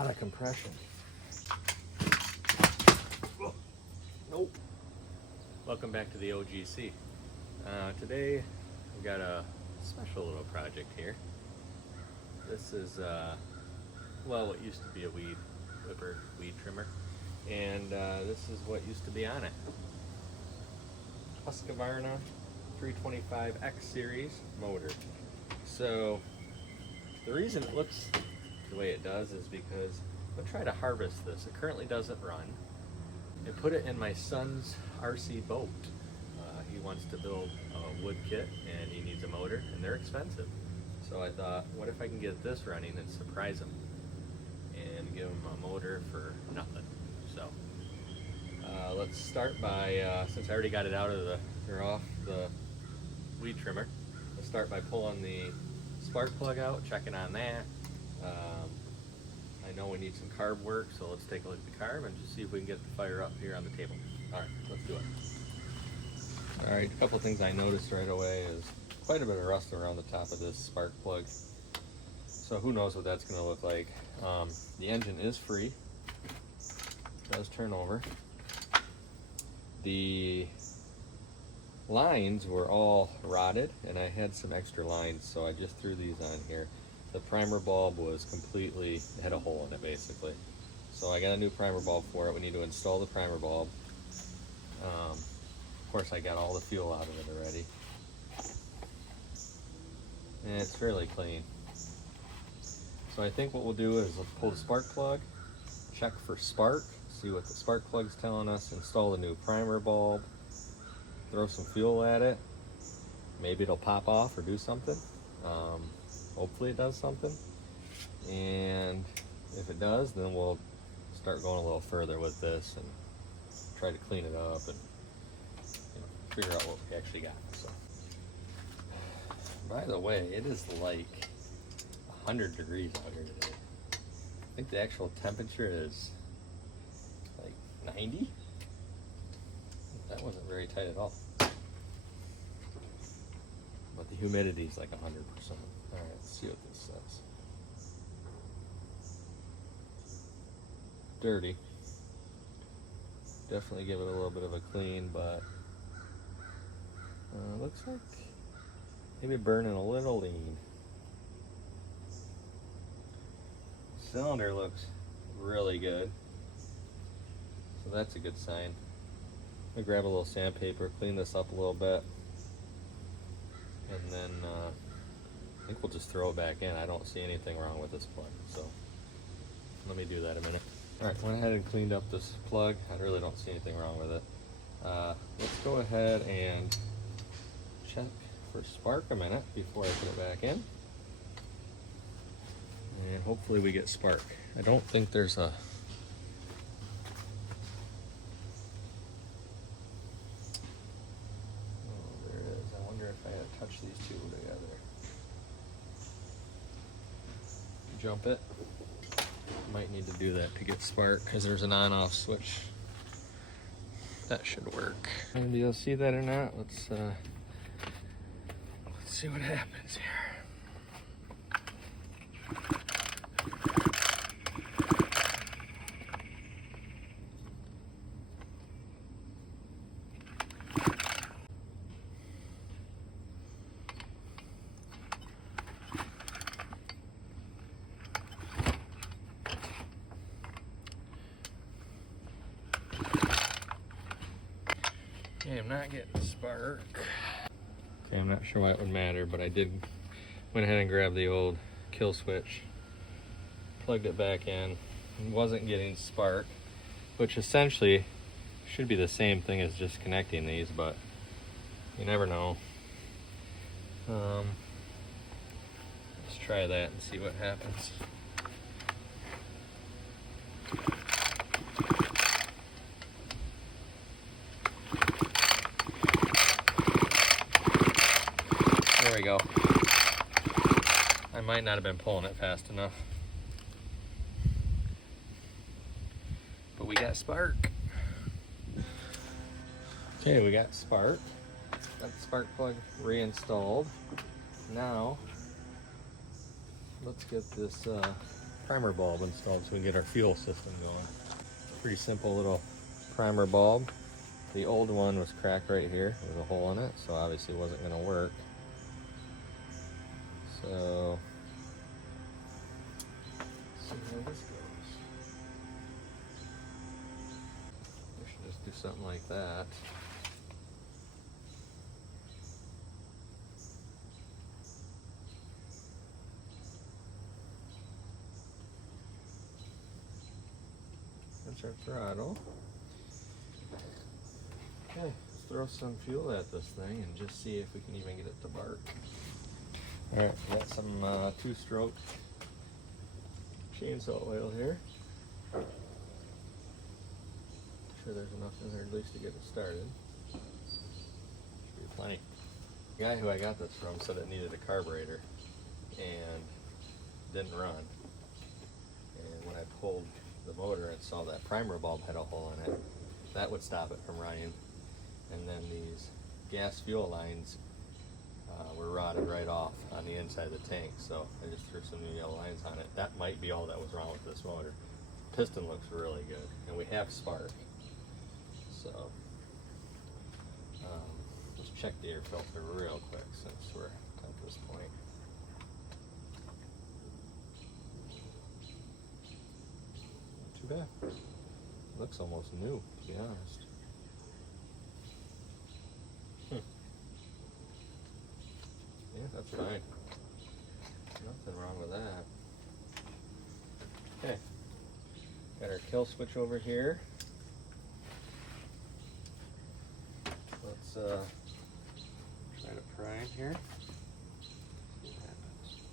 lot of compression. Nope. Welcome back to the OGC. Today we've got a special little project here. This is, well, what used to be a weed whipper, weed trimmer. And this is what used to be on it. Husqvarna 325X series motor. So the reason it looks the way it does is because I'll try to harvest this. It currently doesn't run. I put it in my son's RC boat. He wants to build a wood kit and he needs a motor, and they're expensive. So I thought, what if I can get this running and surprise him and give him a motor for nothing. So let's start by, since I already got it out of or off the weed trimmer, let's start by pulling the spark plug out, checking on that. I know we need some carb work, so let's take a look at the carb and just see if we can get the fire up here on the table. All right, let's do it. All right, a couple things I noticed right away is quite a bit of rust around the top of this spark plug. So who knows what that's gonna look like. The engine is free, it does turn over. The lines were all rotted and I had some extra lines, so I just threw these on here. The primer bulb was completely, had a hole in it basically. So I got a new primer bulb for it. We need to install the primer bulb. Of course I got all the fuel out of it already. And it's fairly clean. So I think what we'll do is we'll pull the spark plug, check for spark, see what the spark plug's telling us, install the new primer bulb, throw some fuel at it. Maybe it'll pop off or do something. Hopefully it does something. And if it does, then we'll start going a little further with this and try to clean it up and figure out what we actually got. So, by the way, it is like 100 degrees out here today. I think the actual temperature is like 90. That wasn't very tight at all. But the humidity is like 100%. All right, let's see what this says. Dirty. Definitely give it a little bit of a clean, but looks like maybe burning a little lean. Cylinder looks really good, so that's a good sign. I'm gonna grab a little sandpaper, clean this up a little bit, and then I think we'll just throw it back in. I don't see anything wrong with this plug, so let me do that a minute. All right, went ahead and cleaned up this plug. I really don't see anything wrong with it. Let's go ahead and check for spark a minute before I put it back in. And hopefully we get spark. I don't think there's a... Oh, there it is. I wonder if I had to touch these two together. Jump it. Might need to do that to get spark because there's an on-off switch. That should work. And you'll see that or not? Let's see what happens here. Okay, I'm not getting spark. Okay, I'm not sure why it would matter, but I went ahead and grabbed the old kill switch, plugged it back in, and wasn't getting spark, which essentially should be the same thing as just connecting these, but you never know. Let's try that and see what happens. There we go. I might not have been pulling it fast enough. But we got spark. Okay, we got spark. Got the spark plug reinstalled. Now, let's get this primer bulb installed so we can get our fuel system going. Pretty simple little primer bulb. The old one was cracked right here. There's a hole in it, so obviously it wasn't going to work. So, let's see how this goes. We should just do something like that. That's our throttle. Okay, let's throw some fuel at this thing and just see if we can even get it to bark. Alright, got some 2-stroke chainsaw oil here. Sure there's enough in there at least to get it started. Should be plenty. The guy who I got this from said it needed a carburetor and didn't run. And when I pulled the motor and saw that primer bulb had a hole in it, that would stop it from running. And then these gas fuel lines were rotted right off on the inside of the tank, so I just threw some new yellow lines on it. That might be all that was wrong with this motor. Piston looks really good, and we have spark. So let's check the air filter real quick since we're at this point. Not too bad. Looks almost new, to be honest. Yeah, that's fine. Nothing wrong with that. Okay. Got our kill switch over here. Let's try to prime here. See what happens.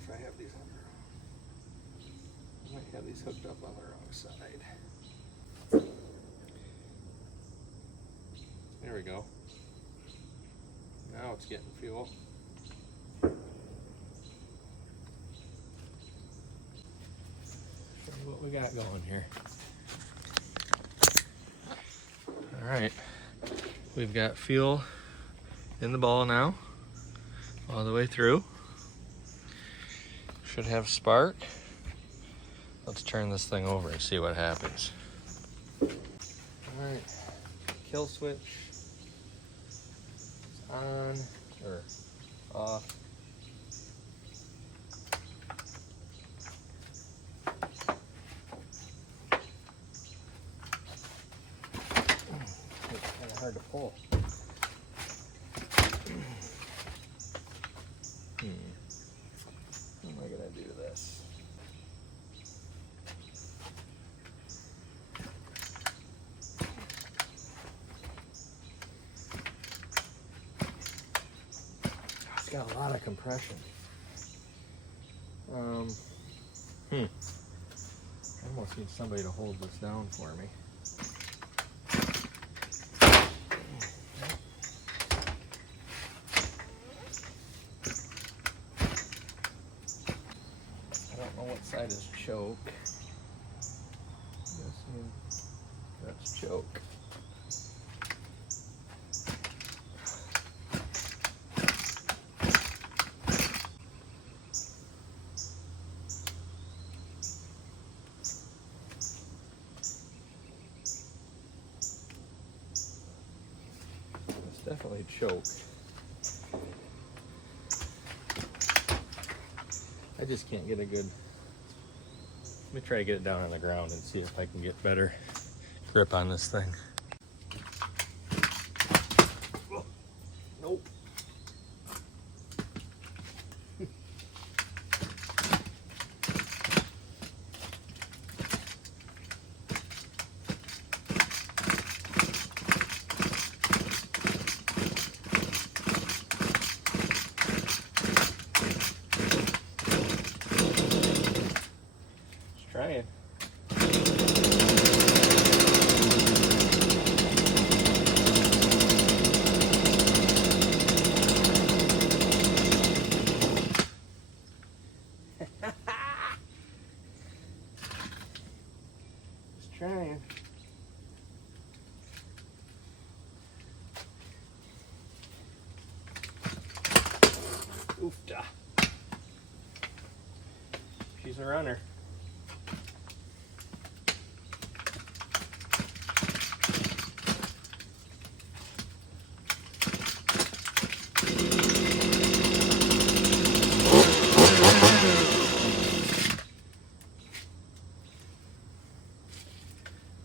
If I have these on the wrong, I might have these hooked up on the wrong side. There we go. Now it's getting fuel. Show you what we got going here. All right, we've got fuel in the ball now, all the way through. Should have spark. Let's turn this thing over and see what happens. Alright, kill switch is on or off. It's kind of hard to pull. How am I gonna do this? It's got a lot of compression. I almost need somebody to hold this down for me. I don't know what side is choke. That's choke. It's definitely choke. I just can't get a good. Let me try to get it down on the ground and see if I can get better grip on this thing. Nope. Trying. the runner.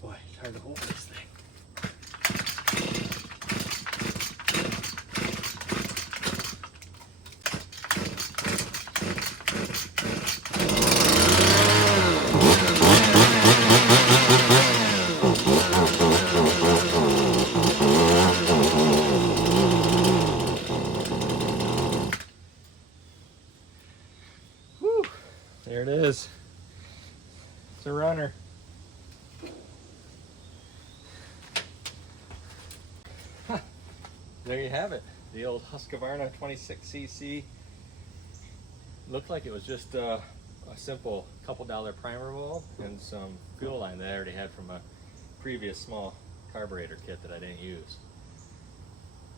Boy, it's hard to hold this thing. Whew, there it is. It's a runner. There you have it. The old Husqvarna 26cc. Looked like it was just a simple couple dollar primer bulb and some fuel line that I already had from a previous small carburetor kit that I didn't use.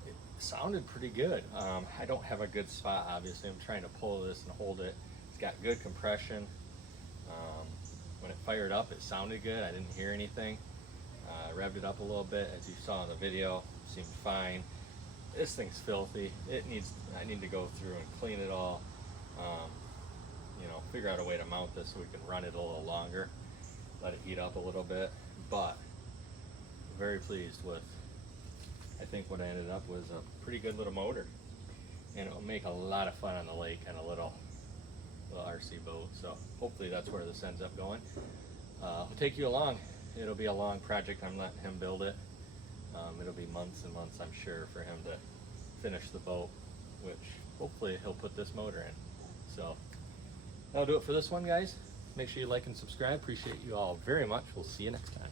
It sounded pretty good. I don't have a good spot, obviously. I'm trying to pull this and hold it. It's got good compression. When it fired up, it sounded good. I didn't hear anything. I revved it up a little bit, as you saw in the video. Seemed fine. This thing's filthy. I need to go through and clean it all. You know, figure out a way to mount this so we can run it a little longer, let it heat up a little bit. But very pleased with, I think what I ended up was a pretty good little motor, and it'll make a lot of fun on the lake and a little RC boat. So hopefully that's where this ends up going. I'll take you along. It'll be a long project. I'm letting him build it. It'll be months and months, I'm sure, for him to finish the boat, which hopefully he'll put this motor in. So that'll do it for this one, guys. Make sure you like and subscribe. Appreciate you all very much. We'll see you next time.